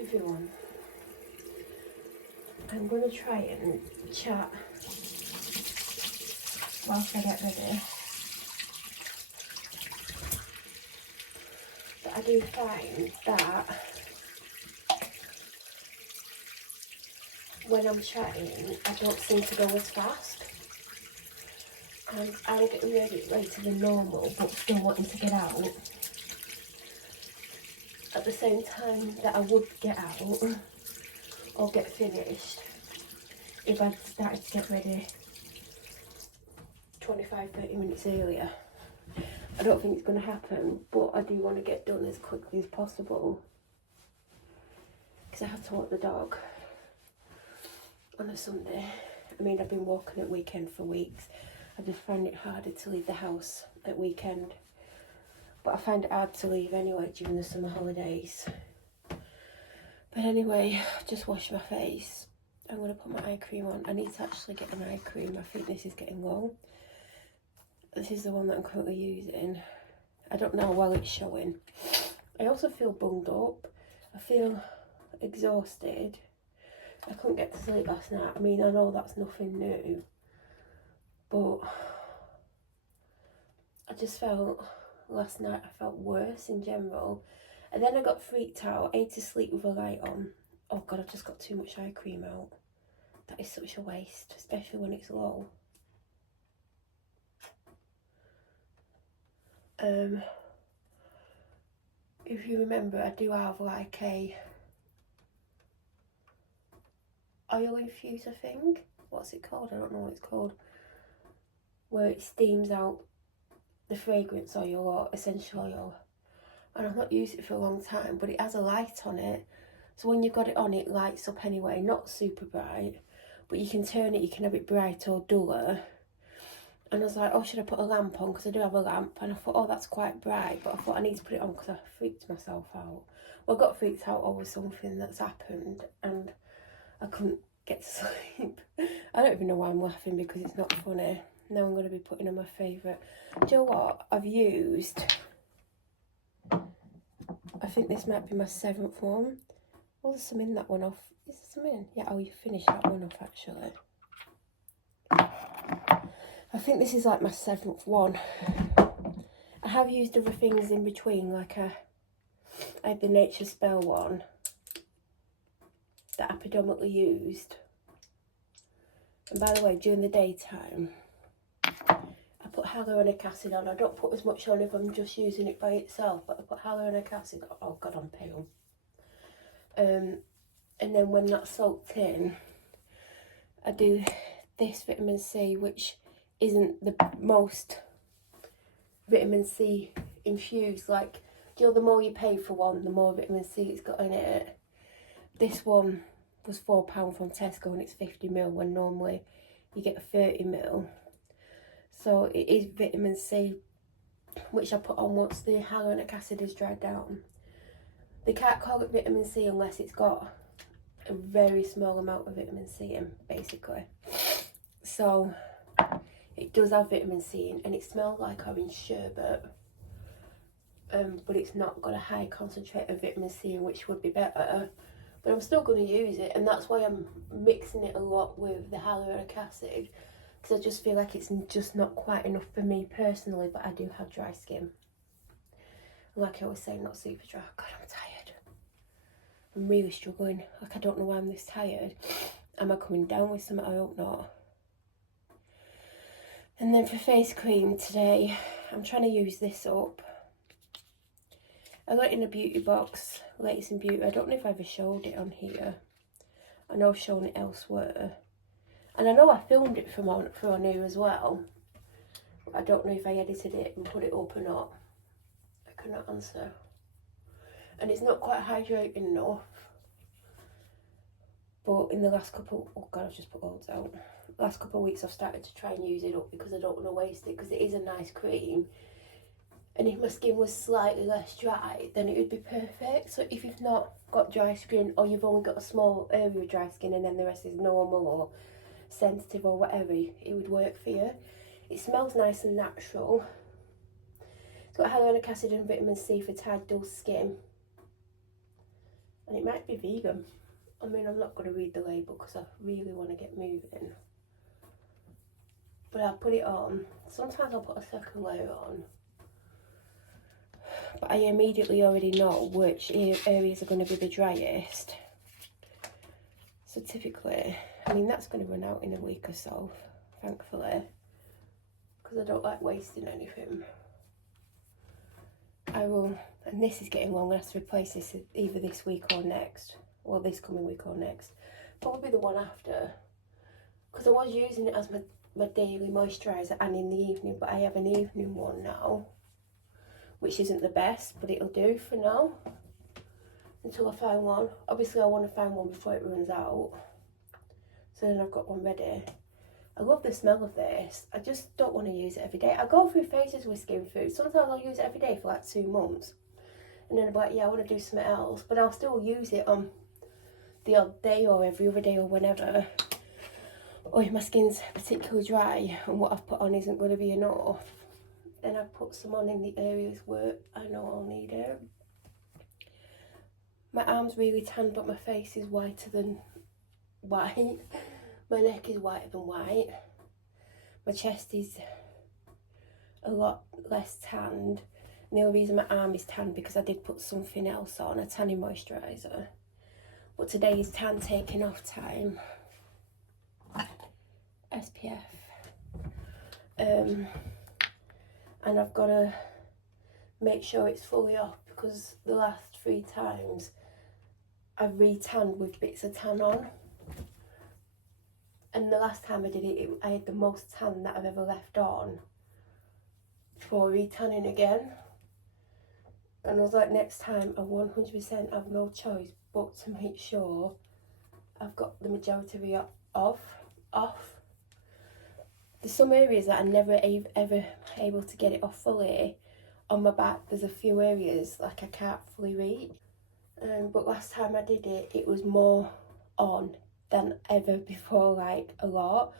everyone. I'm going to try and chat whilst I get ready. But I do find that when I'm chatting, I don't seem to go as fast. And I'm getting ready later than normal, but still wanting to get out at the same time that I would get out or get finished if I'd started to get ready 25-30 minutes earlier. I don't think it's going to happen, but I do want to get done as quickly as possible because I have to walk the dog on a Sunday. I mean, I've been walking at weekend for weeks. I just find it harder to leave the house at weekend, but I find it hard to leave anyway during the summer holidays. But anyway, just wash my face. I'm going to put my eye cream on. I need to actually get an eye cream. I think this is getting low. This is the one that I'm currently using. I don't know while it's showing. I also feel bunged up. I feel exhausted. I couldn't get to sleep last night. I mean, I know that's nothing new, but I just felt, last night I felt worse in general. And then I got freaked out. I need to sleep with a light on. Oh God, I've just got too much eye cream out. That is such a waste, especially when it's low. If you remember, I do have like a oil infuser thing. What's it called? I don't know what it's called. Where it steams out the fragrance oil or essential oil. And I've not used it for a long time, but it has a light on it. So when you've got it on, it lights up anyway. Not super bright, but you can turn it, you can have it bright or duller. And I was like, oh, should I put a lamp on? Because I do have a lamp. And I thought, oh, that's quite bright. But I thought I need to put it on because I freaked myself out. Well, I got freaked out over something that's happened and I couldn't get to sleep. I don't even know why I'm laughing because it's not funny. Now I'm going to be putting on my favourite. Do you know what? I've used, I think this might be my 7th one. Oh, there's some in that one off. Is there some in? Yeah, oh, you finished that one off actually. I think this is like my 7th one. I have used other things in between, like I had the Nature Spell one that I predominantly used. And by the way, during the daytime, I put hyaluronic acid on. I don't put as much on if I'm just using it by itself, but I put hyaluronic acid on. Oh God, I'm pale. And then when that's soaked in, I do this vitamin C, which isn't the most vitamin C infused. Like, you know, the more you pay for one, the more vitamin C it's got in it. This one was £4 from Tesco and it's 50ml when normally you get 30ml. So it is vitamin C, which I put on once the hyaluronic acid is dried down. They can't call it vitamin C unless it's got a very small amount of vitamin C in, basically. So it does have vitamin C in, and it smells like orange sherbet, but it's not got a high concentrate of vitamin C in, which would be better. But I'm still going to use it, and that's why I'm mixing it a lot with the hyaluronic acid, because I just feel like it's just not quite enough for me personally, but I do have dry skin. Like I always say, not super dry. God, I'm tired. I'm really struggling. Like, I don't know why I'm this tired. Am I coming down with something? I hope not. And then for face cream today, I'm trying to use this up. I got it in a beauty box, Latest in Beauty. I don't know if I ever showed it on here. I know I've shown it elsewhere. And I know I filmed it for on here as well. But I don't know if I edited it and put it up or not. I cannot answer. And it's not quite hydrating enough. But in the last couple, oh God, I've just put loads out. Last couple of weeks I've started to try and use it up because I don't want to waste it, because it is a nice cream. And if my skin was slightly less dry, then it would be perfect. So if you've not got dry skin, or you've only got a small area of dry skin and then the rest is normal or sensitive or whatever, it would work for you. It smells nice and natural. It's got hyaluronic acid and vitamin C for tired, dull skin. And it might be vegan. I mean, I'm not going to read the label because I really want to get moving. But I'll put it on. Sometimes I'll put a second layer on. But I immediately already know which areas are going to be the driest. So typically, I mean, that's going to run out in a week or so, thankfully. Because I don't like wasting anything. I will, and this is getting long, I have to replace this either this week or next. Well, this coming week or next. Probably the one after. Because I was using it as my daily moisturiser and in the evening, but I have an evening one now. Which isn't the best, but it'll do for now. Until I find one. Obviously I want to find one before it runs out. So then I've got one ready. I love the smell of this. I just don't want to use it every day. I go through phases with skin food. Sometimes I'll use it every day for like 2 months. And then I'm like, yeah, I want to do something else. But I'll still use it on the odd day or every other day or whenever. Or if my skin's particularly dry and what I've put on isn't going to be enough, then I put some on in the areas where I know I'll need it. My arm's really tan, but my face is whiter than white. My neck is whiter than white. My chest is a lot less tanned. And the only reason my arm is tan because I did put something else on, a tanning moisturiser. But today is tan taking off time. SPF. And I've got to make sure it's fully off because the last 3 times I've re-tanned with bits of tan on. And the last time I did it, I had the most tan that I've ever left on for re-tanning again. And I was like, next time I 100% have no choice but to make sure I've got the majority off. There's some areas that I'm never ever able to get it off fully. On my back, there's a few areas like I can't fully reach. But last time I did it, it was more on than ever before, like a lot.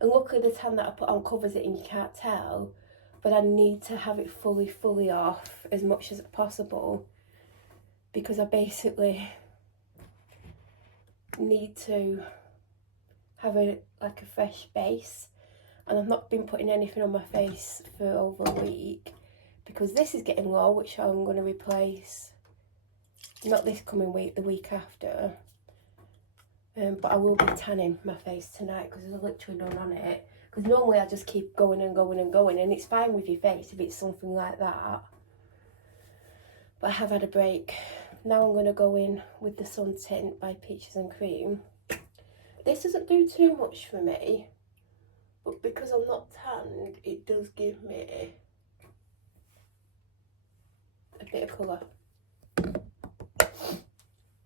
And luckily the tan that I put on covers it and you can't tell. But I need to have it fully off as much as possible. Because I basically need to have like a fresh base. And I've not been putting anything on my face for over a week. Because this is getting low, which I'm going to replace. Not this coming week, the week after. But I will be tanning my face tonight because there's literally none on it. Because normally I just keep going and going and going. And it's fine with your face if it's something like that. But I have had a break. Now I'm going to go in with the Sun Tint by Peaches and Cream. This doesn't do too much for me. But because I'm not tanned, it does give me a bit of colour.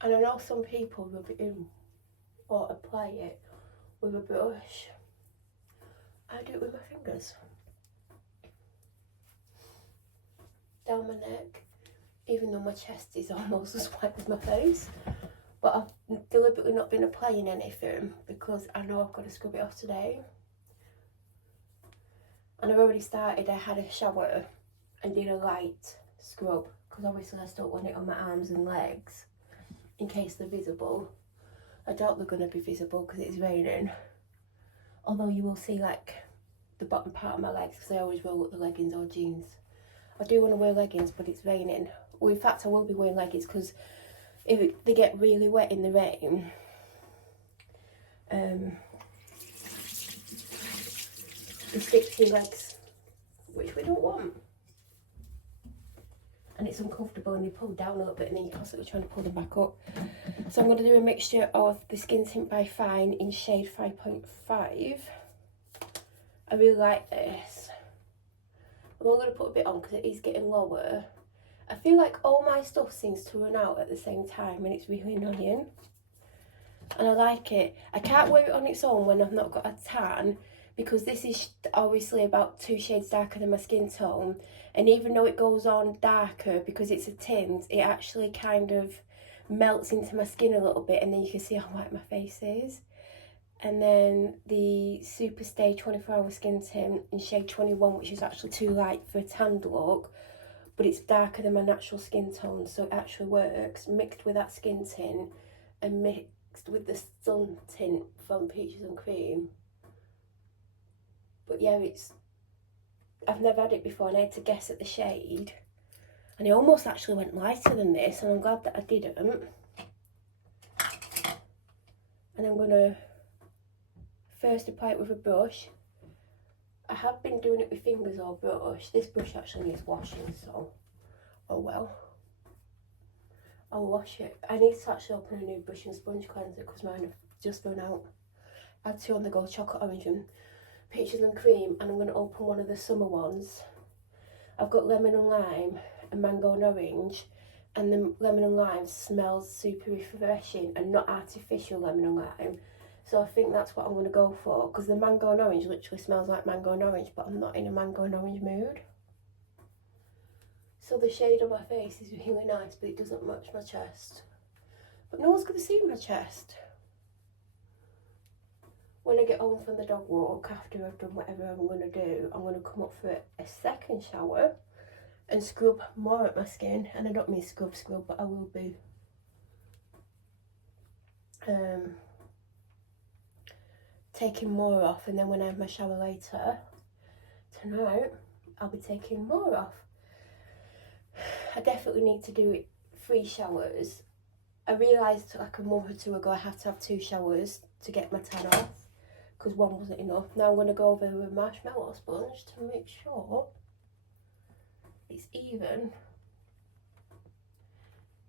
And I know some people rub it in or apply it with a brush. I do it with my fingers. Down my neck, even though my chest is almost as white as my face. But I've deliberately not been applying anything because I know I've got to scrub it off today. And I've already started. I had a shower and did a light scrub because obviously I still want it on my arms and legs in case they're visible. I doubt they're going to be visible because it's raining. Although you will see like the bottom part of my legs because I always roll up the leggings or jeans. I do want to wear leggings but it's raining. Well, in fact I will be wearing leggings because if they get really wet in the rain, they stick to your legs, which we don't want. And it's uncomfortable and they pull down a little bit and then you're constantly trying to pull them back up. So I'm going to do a mixture of the Skin Tint by Fine in shade 5.5. I really like this. I'm only going to put a bit on because it is getting lower. I feel like all my stuff seems to run out at the same time and it's really annoying. And I like it. I can't wear it on its own when I've not got a tan because this is obviously about 2 shades darker than my skin tone. And even though it goes on darker because it's a tint, it actually kind of melts into my skin a little bit and then you can see how white my face is. And then the Super Stay 24 Hour Skin Tint in shade 21, which is actually too light for a tanned look, but it's darker than my natural skin tone, so it actually works, mixed with that skin tint and mixed with the sun tint from Peaches and Cream. But yeah, I've never had it before, and I had to guess at the shade, and it almost actually went lighter than this, and I'm glad that I didn't. And I'm gonna first apply it with a brush. I have been doing it with fingers or brush. This brush actually needs washing, so oh well. I'll wash it. I need to actually open a new brush and sponge cleanser because mine have just run out. I had two on the go, chocolate orange and Peaches and Cream, and I'm going to open one of the summer ones. I've got lemon and lime and mango and orange, and the lemon and lime smells super refreshing and not artificial lemon and lime. So I think that's what I'm going to go for, because the mango and orange literally smells like mango and orange, but I'm not in a mango and orange mood. So the shade on my face is really nice, but it doesn't match my chest. But no one's going to see my chest. When I get home from the dog walk, after I've done whatever I'm going to do, I'm going to come up for a second shower and scrub more at my skin. And I don't mean scrub, but I will be taking more off, and then when I have my shower later tonight, I'll be taking more off. I definitely need to do it 3 showers. I realised like a month or 2 ago I have to have 2 showers to get my tan off, because 1 wasn't enough. Now I'm going to go over with a marshmallow sponge to make sure it's even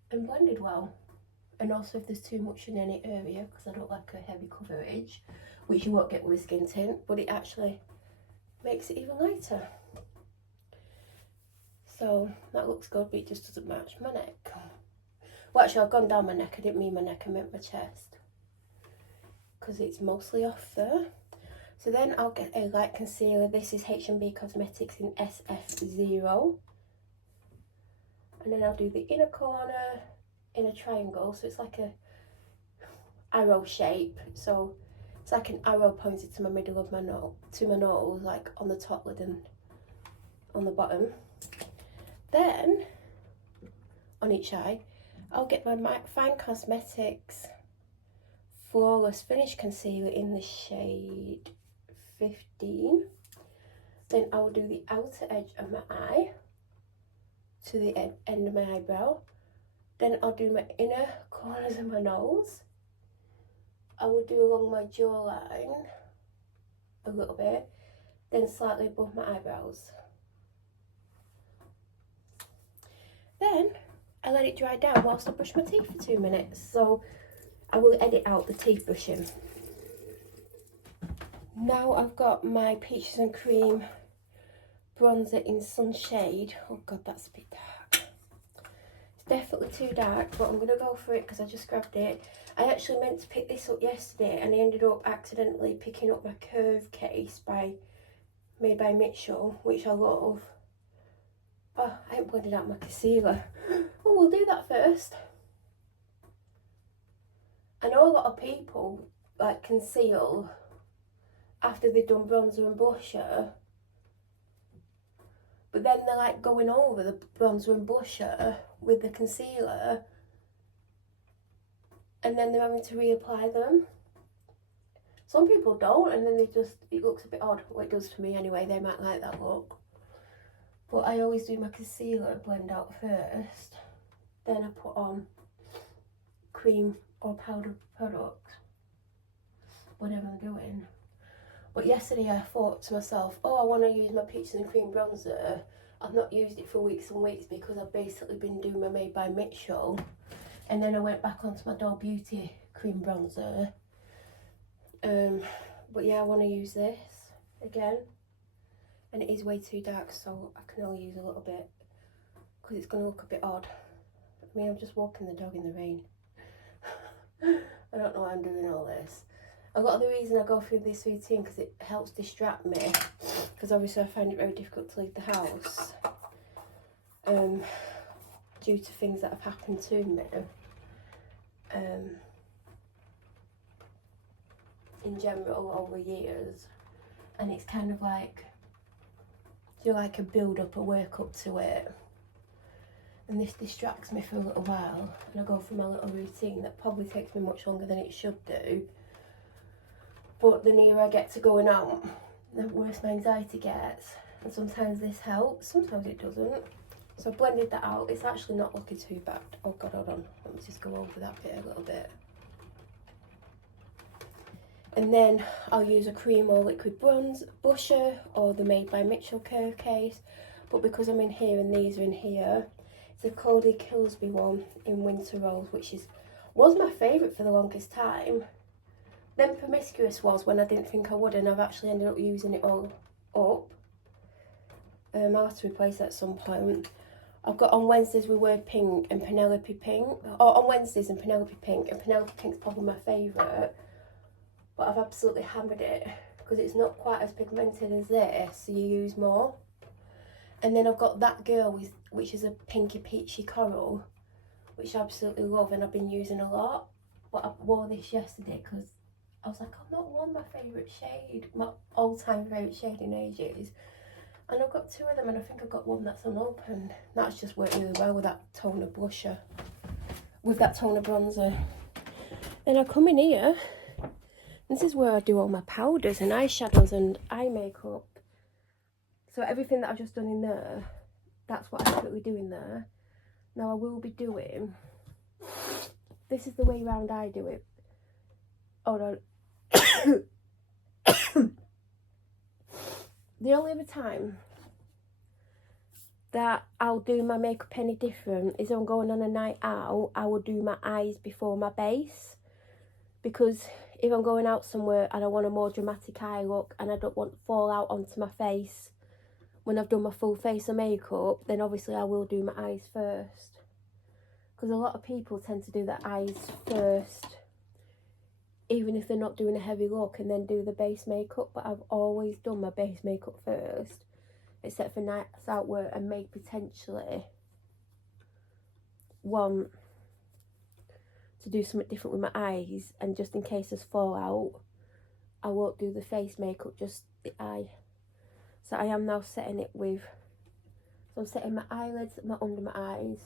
and blended well. And also if there's too much in any area, because I don't like a heavy coverage, which you won't get with skin tint, but it actually makes it even lighter. So that looks good, but it just doesn't match my neck. Well, actually I've gone down my neck, I didn't mean my neck, I meant my chest, because it's mostly off there. So then I'll get a light concealer. This is H&B Cosmetics in SF0. And then I'll do the inner corner in a triangle, so it's like a arrow shape. So it's like an arrow pointed to my middle of my nose, to my nose, like on the top lid and on the bottom. Then on each eye, I'll get my Fine Cosmetics Flawless Finish Concealer in the shade 15. Then I'll do the outer edge of my eye to the end of my eyebrow. Then I'll do my inner corners of my nose. I will do along my jawline a little bit, then slightly above my eyebrows. Then I let it dry down whilst I brush my teeth for 2 minutes. So I will edit out the teeth brushing. Now I've got my Peaches and Cream bronzer in Sunshade. Oh god, that's a bit dark. It's definitely too dark, but I'm going to go for it because I just grabbed it. I actually meant to pick this up yesterday, and I ended up accidentally picking up my Curve case made by Mitchell, which I love. Oh, I haven't blended out my concealer. Oh, we'll do that first. I know a lot of people like conceal after they've done bronzer and blusher, but then they're like going over the bronzer and blusher with the concealer, and then they're having to reapply them. Some people don't, and then it looks a bit odd. Well, it does for me anyway. They might like that look. But I always do my concealer blend out first, then I put on cream or powder products, whatever I'm doing. But yesterday I thought to myself, oh, I want to use my Peaches and Cream bronzer. I've not used it for weeks and weeks because I've basically been doing my Made by Mitchell. And then I went back onto my Doll Beauty cream bronzer. But yeah, I want to use this again. And it is way too dark, so I can only use a little bit because it's going to look a bit odd. I mean, I'm just walking the dog in the rain. I don't know why I'm doing all this. A lot of the reason I go through this routine because it helps distract me, because obviously I find it very difficult to leave the house due to things that have happened to me in general over years, and it's kind of like, you know, like a build up, a work up to it. and this distracts me for a little while, and I go through my little routine that probably takes me much longer than it should do. But the nearer I get to going out, the worse my anxiety gets. And sometimes this helps, sometimes it doesn't. So I blended that out. It's actually not looking too bad. Oh God, hold on. Let me just go over that bit a little bit. And then I'll use a cream or liquid bronze blusher or the Made by Mitchell curve case. But because I'm in here and these are in here, it's a Cody Kilsby one in Winter Rose, which was my favourite for the longest time. Then Promiscuous was when I didn't think I would, and I've actually ended up using it all up. I'll have to replace that at some point. I've got On Wednesdays We Wear Pink and Penelope Pink. Or On Wednesdays and Penelope Pink. And Penelope Pink's probably my favourite. But I've absolutely hammered it because it's not quite as pigmented as this, so you use more. And then I've got That Girl, which is a pinky peachy coral, which I absolutely love and I've been using a lot. But I wore this yesterday because I was like, I've not worn my favourite shade, my all-time favourite shade in ages. And I've got two of them, and I think I've got one that's unopened. That's just worked really well with that toner blusher, with that toner bronzer. Then I come in here. This is where I do all my powders and eyeshadows and eye makeup. So everything that I've just done in there, that's what I typically do in there. Now I will be doing, this is the way round I do it. Hold on. The only other time that I'll do my makeup any different is if I'm going on a night out, I will do my eyes before my base. Because if I'm going out somewhere and I want a more dramatic eye look and I don't want to fall out onto my face when I've done my full face of makeup, then obviously I will do my eyes first. Because a lot of people tend to do their eyes first, even if they're not doing a heavy look, and then do the base makeup. But I've always done my base makeup first, except for nights out where I may potentially want to do something different with my eyes, and just in case there's fallout, I won't do the face makeup, just the eye. So I am now setting it with, so I'm setting my eyelids, my under my eyes,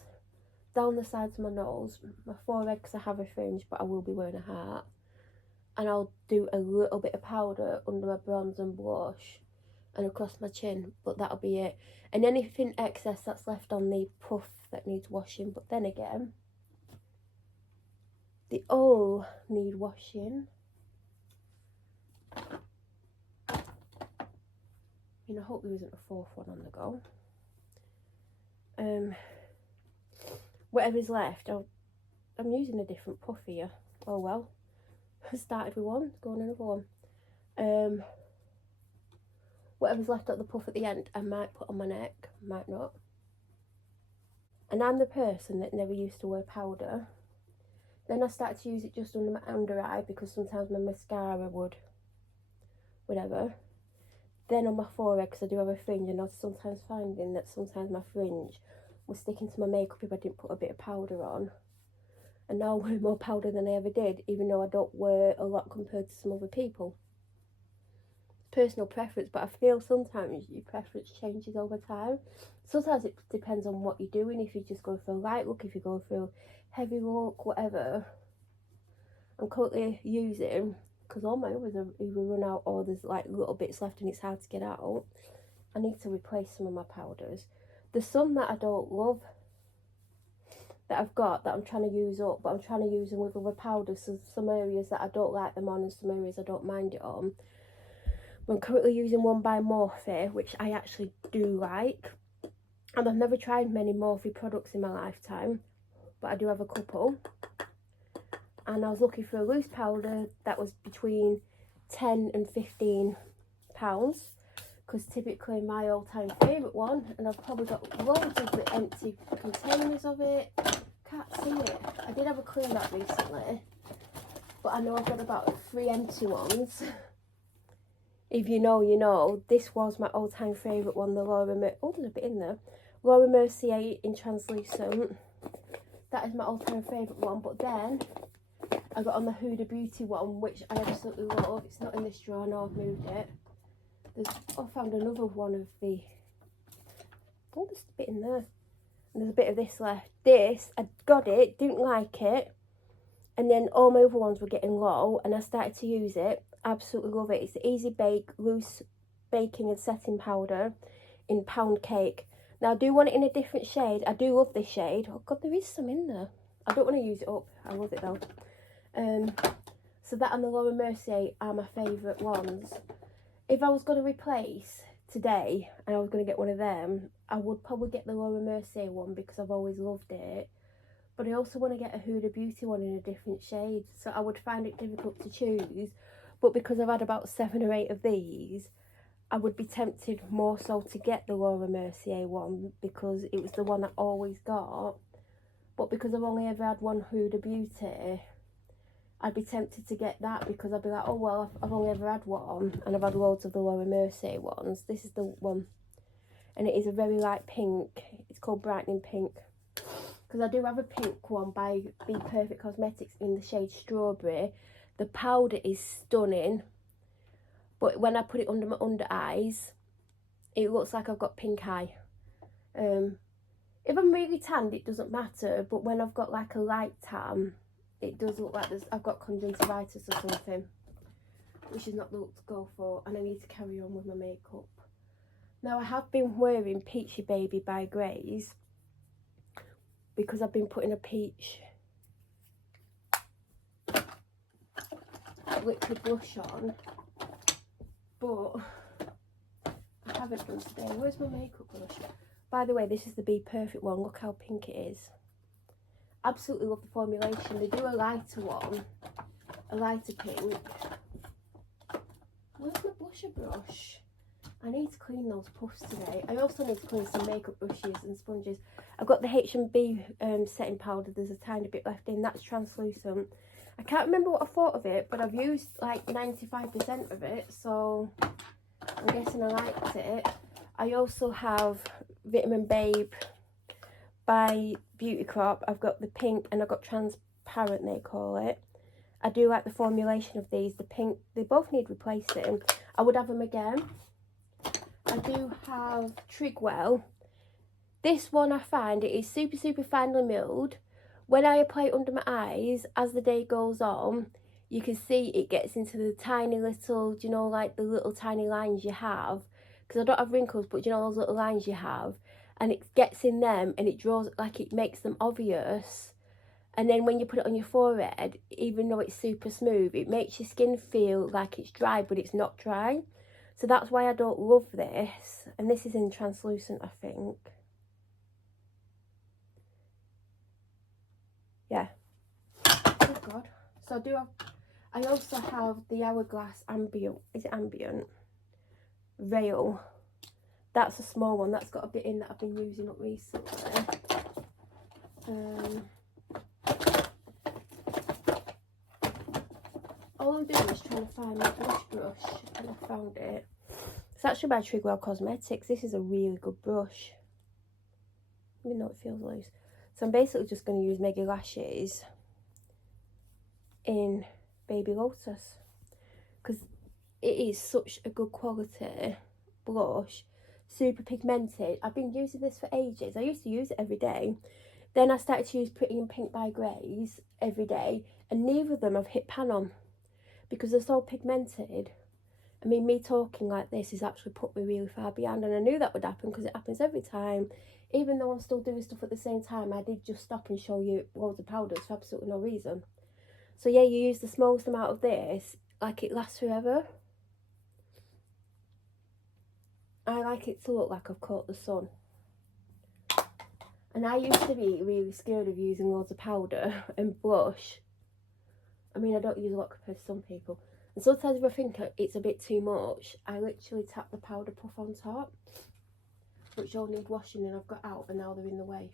down the sides of my nose, my forehead because I have a fringe but I will be wearing a hat, and I'll do a little bit of powder under my bronze and blush and across my chin, but that'll be it. And anything excess that's left on the puff that needs washing, but then again, they all need washing. I mean, I hope there isn't a fourth one on the go. Whatever's left, I'm using a different puff here. Oh well. I started with one, go on another one. Whatever's left at the puff at the end, I might put on my neck, might not. And I'm the person that never used to wear powder. Then I started to use it just under my under eye because sometimes my mascara would, whatever. Then on my forehead, because I do have a fringe, and I was sometimes finding that sometimes my fringe was sticking to my makeup if I didn't put a bit of powder on. And now I wear more powder than I ever did, even though I don't wear a lot compared to some other people. Personal preference, but I feel sometimes your preference changes over time. Sometimes it depends on what you're doing. If you just go for a light look, if you go for a heavy look, whatever. I'm currently using, because all my others are either run out or there's like little bits left and it's hard to get out. I need to replace some of my powders. There's some that I don't love that I've got that I'm trying to use up, but I'm trying to use them with other powders. So some areas that I don't like them on and some areas I don't mind it on. I'm currently using one by Morphe, which I actually do like. And I've never tried many Morphe products in my lifetime, but I do have a couple. And I was looking for a loose powder that was between £10 and £15, because typically my all-time favourite one, and I've probably got loads of the empty containers of it. Can't see it. I did have a clean out recently, but I know I've got about 3 empty ones. If you know, you know. This was my all-time favourite one, the Laura Mercier. Oh, there's a bit in there. Laura Mercier in translucent. That is my all-time favourite one. But then I got on the Huda Beauty one, which I absolutely love. It's not in this drawer, no, I've moved it. I found another one of the... Oh, there's a bit in there. There's a bit of this left. This, I got it, didn't like it. And then all my other ones were getting low, and I started to use it. Absolutely love it. It's the Easy Bake Loose Baking and Setting Powder in Pound Cake. Now, I do want it in a different shade. I do love this shade. Oh, God, there is some in there. I don't want to use it up. I love it, though. So that and the Laura Mercier are my favourite ones. If I was going to replace today, and I was going to get one of them, I would probably get the Laura Mercier one because I've always loved it. But I also want to get a Huda Beauty one in a different shade. So I would find it difficult to choose. But because I've had about 7 or 8 of these, I would be tempted more so to get the Laura Mercier one because it was the one I always got. But because I've only ever had one Huda Beauty, I'd be tempted to get that because I'd be like, oh, well, I've only ever had one and I've had loads of the Laura Mercier ones. This is the one. And it is a very light pink. It's called Brightening Pink. Because I do have a pink one by Be Perfect Cosmetics in the shade Strawberry. The powder is stunning. But when I put it under my under eyes, it looks like I've got pink eye. If I'm really tanned, it doesn't matter. But when I've got like a light tan, it does look like I've got conjunctivitis or something. Which is not the look to go for. And I need to carry on with my makeup. Now, I have been wearing Peachy Baby by Grace. Because I've been putting a peach liquid blush on. But I haven't done today. Where's my makeup brush? By the way, this is the Be Perfect one. Look how pink it is. Absolutely love the formulation. They do a lighter one. A lighter pink. Where's my blusher brush? I need to clean those puffs today. I also need to clean some makeup brushes and sponges. I've got the H&B setting powder. There's a tiny bit left in. That's translucent. I can't remember what I thought of it, but I've used like 95% of it. So I'm guessing I liked it. I also have Vitamin Babe by Beauty Crop. I've got the pink and I've got transparent, they call it. I do like the formulation of these. The pink, they both need replacing. I would have them again. I do have Trigwell. This one I find it is super finely milled. When I apply it under my eyes, as the day goes on, you can see it gets into the tiny little, do you know, like the little tiny lines you have. Because I don't have wrinkles, but do you know those little lines you have? And it gets in them and it draws, like it makes them obvious. And then when you put it on your forehead, even though it's super smooth, it makes your skin feel like it's dry, but it's not dry. So that's why I don't love this. And this is in translucent, I think. Yeah. Oh, God. So I also have the Hourglass Ambient. Is it Ambient? Veil. That's a small one. That's got a bit in that I've been using up recently. All I'm doing is trying to find my blush brush, and I found it. It's actually by Trigwell Cosmetics. This is a really good brush, even though it feels loose. So I'm basically just going to use Mega Lashes in Baby Lotus because it is such a good quality blush, super pigmented. I've been using this for ages. I used to use it every day. Then I started to use Pretty in Pink by Grace every day, and neither of them I've hit pan on because they're so pigmented. I mean, me talking like this has actually put me really far behind, and I knew that would happen because it happens every time. Even though I'm still doing stuff at the same time, I did just stop and show you loads of powders for absolutely no reason. So yeah, you use the smallest amount of this, like it lasts forever. I like it to look like I've caught the sun. And I used to be really scared of using loads of powder and blush. I mean, I don't use a lot compared to some people. And sometimes if I think it's a bit too much, I literally tap the powder puff on top, which all need washing and I've got out and now they're in the way.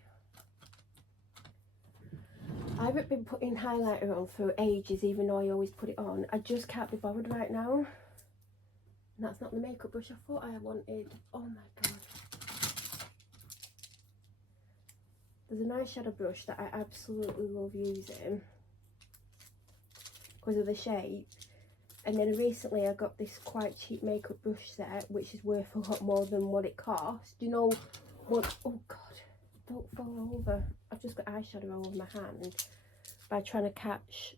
I haven't been putting highlighter on for ages, even though I always put it on. I just can't be bothered right now. And that's not the makeup brush I thought I wanted. Oh my God. There's an eyeshadow brush that I absolutely love using because of the shape. And then recently I got this quite cheap makeup brush set, which is worth a lot more than what it cost. Do you know what? Oh God. don't fall over. I've just got eyeshadow all over my hand by trying to catch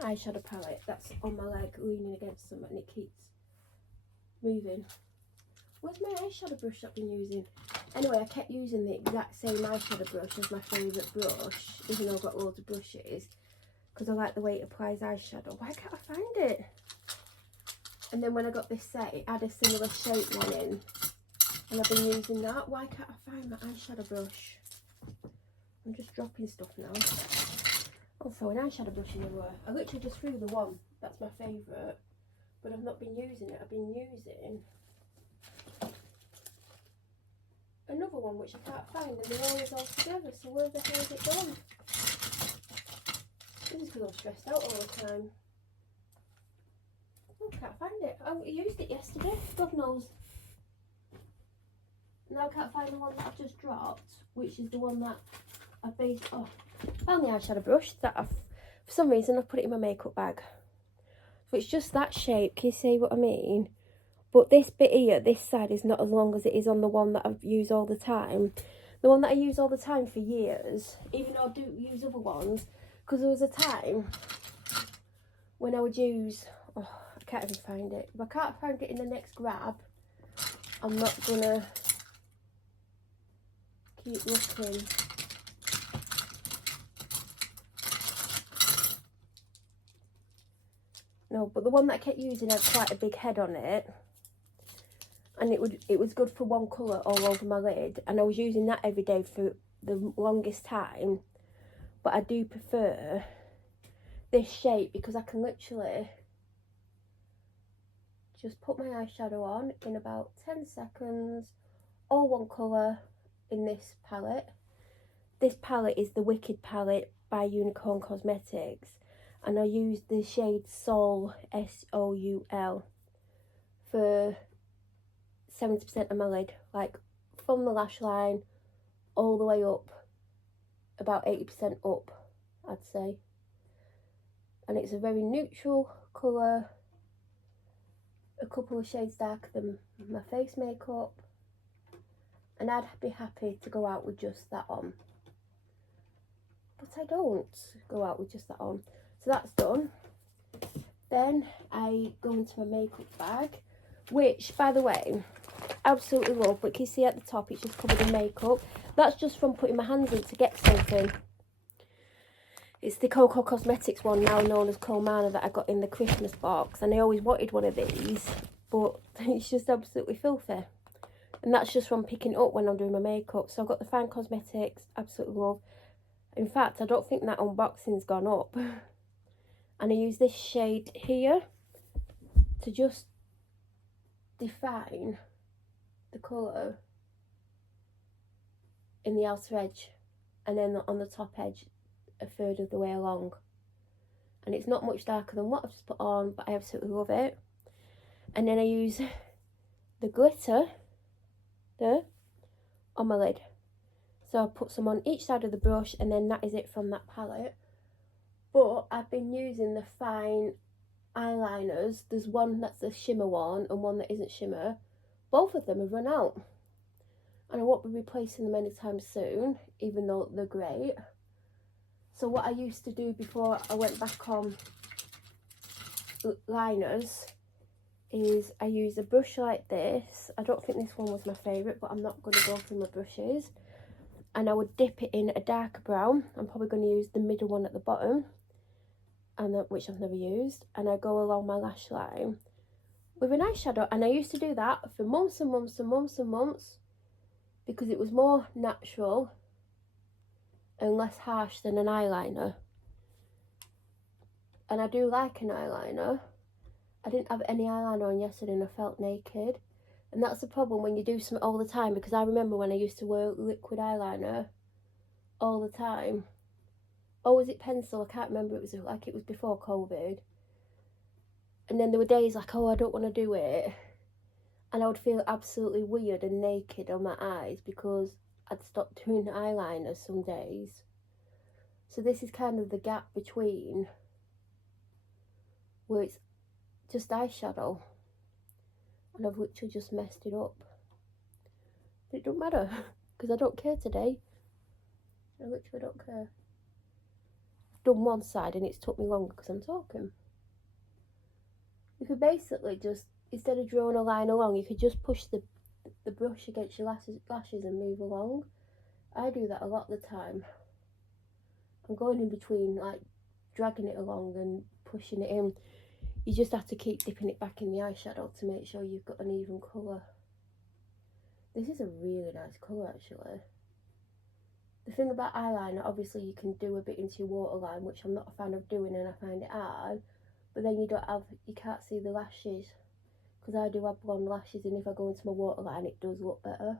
eyeshadow palette that's on my leg leaning against something and it keeps moving. Where's my eyeshadow brush I've been using? Anyway, I kept using the exact same eyeshadow brush as my favourite brush, even though I've got loads of brushes, because I like the way it applies eyeshadow. Why can't I find it? And then when I got this set, it had a similar shape one in, and I've been using that. Why can't I find my eyeshadow brush? I'm just dropping stuff now. Oh, throwing eyeshadow brushes everywhere. I literally just threw the one that's my favourite, but I've not been using it. I've been using another one which I can't find, and they're always all together, so where the hell is it gone? This is because I'm stressed out all the time. Oh, I can't find it. I used it yesterday, God knows. Now I can't find the one that I've just dropped, which is the one that I based off. Found the eyeshadow brush that I've, for some reason, I've put it in my makeup bag. So it's just that shape, can you see what I mean? But this bit here, this side, is not as long as it is on the one that I use all the time. The one that I use all the time for years, even though I do use other ones, because there was a time when I would use, oh, I can't even find it. If I can't find it in the next grab, I'm not gonna keep looking. No, but the one that I kept using had quite a big head on it. And it was good for one colour all over my lid, and I was using that every day for the longest time. But I do prefer this shape because I can literally just put my eyeshadow on in about 10 seconds, all one colour in this palette. This palette is the Wicked palette by Unicorn Cosmetics, and I use the shade Soul, S-O-U-L, for 70% of my lid, like from the lash line all the way up, about 80% up, I'd say. And it's a very neutral colour, a couple of shades darker than my face makeup, and I'd be happy to go out with just that on. But I don't go out with just that on. So that's done. Then I go into my makeup bag, which, by the way, absolutely love, but can you see at the top it's just covered in makeup? That's just from putting my hands in to get something. It's the Coco Cosmetics one, now known as Colmana, that I got in the Christmas box, and I always wanted one of these, but it's just absolutely filthy. And that's just from picking it up when I'm doing my makeup. So I've got the Fine Cosmetics, absolutely love. In fact, I don't think that unboxing's gone up. And I use this shade here to just define the colour in the outer edge, and then on the top edge a third of the way along. And it's not much darker than what I've just put on, but I absolutely love it. And then I use the glitter there on my lid. So I put some on each side of the brush, and then that is it from that palette. But I've been using the Fine eyeliners. There's one that's a shimmer one and one that isn't shimmer. Both of them have run out, and I won't be replacing them anytime soon, even though they're great. So what I used to do before I went back on liners is I use a brush like this. I don't think this one was my favourite, but I'm not going to go through my brushes. And I would dip it in a darker brown. I'm probably going to use the middle one at the bottom, and which I've never used. And I go along my lash line with an eyeshadow. And I used to do that for months and months and months and months, because it was more natural and less harsh than an eyeliner. And I do like an eyeliner. I didn't have any eyeliner on yesterday and I felt naked. And that's the problem when you do something all the time, because I remember when I used to wear liquid eyeliner all the time. Or was it pencil? I can't remember. It was like it was before COVID. And then there were days like, oh, I don't want to do it. And I would feel absolutely weird and naked on my eyes because I'd stopped doing eyeliner some days. So this is kind of the gap between where it's just eyeshadow and I've literally just messed it up. But it don't matter because I don't care today. I literally don't care. I've done one side and it's took me longer because I'm talking. You could basically just, instead of drawing a line along, you could just push the brush against your lashes and move along. I do that a lot of the time. I'm going in between, like dragging it along and pushing it in. You just have to keep dipping it back in the eyeshadow to make sure you've got an even colour. This is a really nice colour actually. The thing about eyeliner, obviously you can do a bit into your waterline, which I'm not a fan of doing and I find it hard, but then you can't see the lashes, because I do have blonde lashes and if I go into my waterline it does look better.